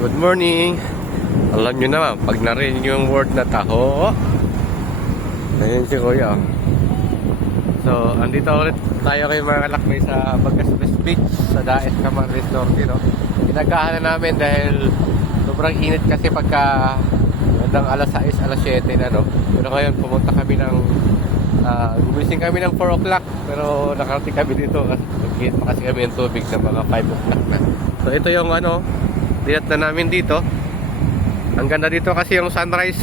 Good morning. Alam nyo naman, pag narinig yung word na taho, ayun si Kuya. So, andito ulit tayo kay mga kalakbay sa Bagasbes Beach sa Daet Camar Resort, no? Pinagahan na namin dahil sobrang init kasi pagka hanggang alas 6, alas 7 na, no? Pero ngayon pumunta kami ng gumising kami ng 4 o'clock pero nakarating kami dito kasi nag-hit pa kasi kami ng tubig na mga 5 o'clock na. So, ito yung dinat na namin dito. Ang ganda dito kasi yung sunrise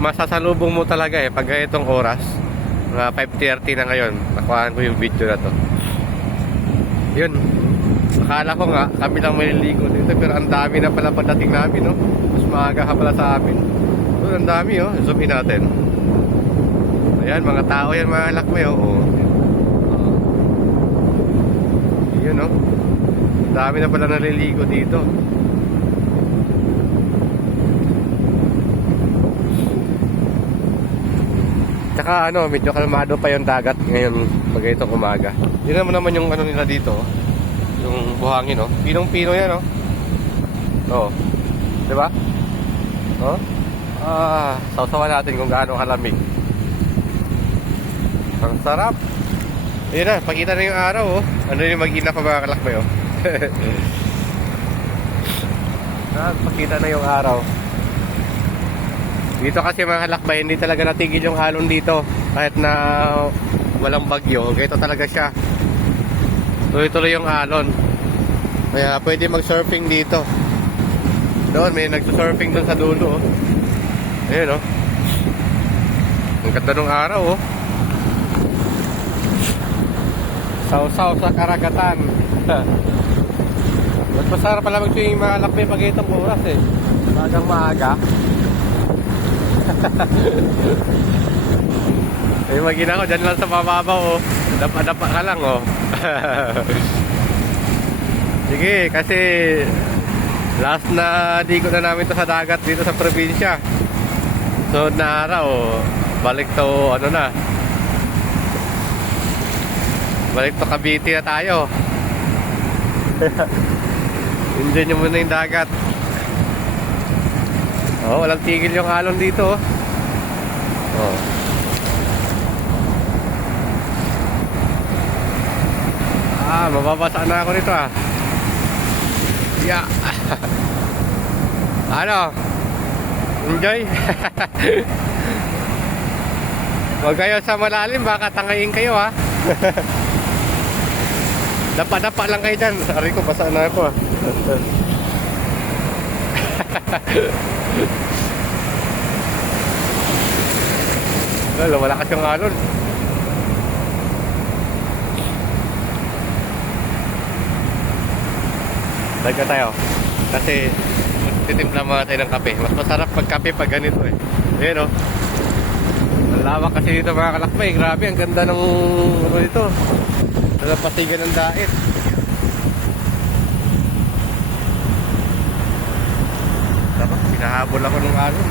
masasalubong mo talaga pag itong oras mga 5:30 na ngayon. Nakuhaan ko yung video na to. Yun, akala ko nga kami lang maliligo dito pero ang dami na pala pagdating namin, no? Mas maaga ka pala sa amin. So, ang dami, zoom in natin. Ayan, mga tao yan, mga lakmay, yun, ang dami na pala naliligo dito. Tsaka medyo kalmado pa yung dagat ngayon pag itong umaga. Yun naman yung nila dito, yung buhangin, pinong-pino yan, diba? Sausawan natin kung gaano kalamig. Ang sarap. Ayun na, pakita na yung araw, ano yung mag-ina pa mga kalakbay, pakita na yung araw. Dito kasi mga kalakbay, hindi talaga natigil yung alon dito. Kahit na walang bagyo, ganito talaga siya. Tuloy-tuloy yung alon. Kaya pwede mag-surfing dito. Doon, may nag-surfing doon sa dulo, Ayun, ang ganda ng araw, Saw-saw sa karagatan. Mas masarap pala mag-swimming mga kalakbay pag itong oras, Maagang maaga. Ay, magina ko dyan lang sa mababaw, Dapa-dapa ka lang, Sige, kasi last na digo na namin to sa dagat dito sa probinsya. So na araw, balik to balik to Cavite na tayo. Enjoy nyo muna yung dagat. Walang tigil yung alon dito, mababasa na ako nito, Yeah. Enjoy. Huwag kayo sa malalim, baka tangayin kayo, Dapa-dapa lang kayo dyan. Sorry ko, basa na ako, Wala kasi yung alon. Daga tayo. Kasi titimpla mga tayo ng kape. Mas masarap pag kape pag ganito, Ayan, Ang lawak kasi dito mga kalakbay. Grabe, ang ganda ng dito. Nalapatigan ng Daet. Dapat pinahabol ako ng alon.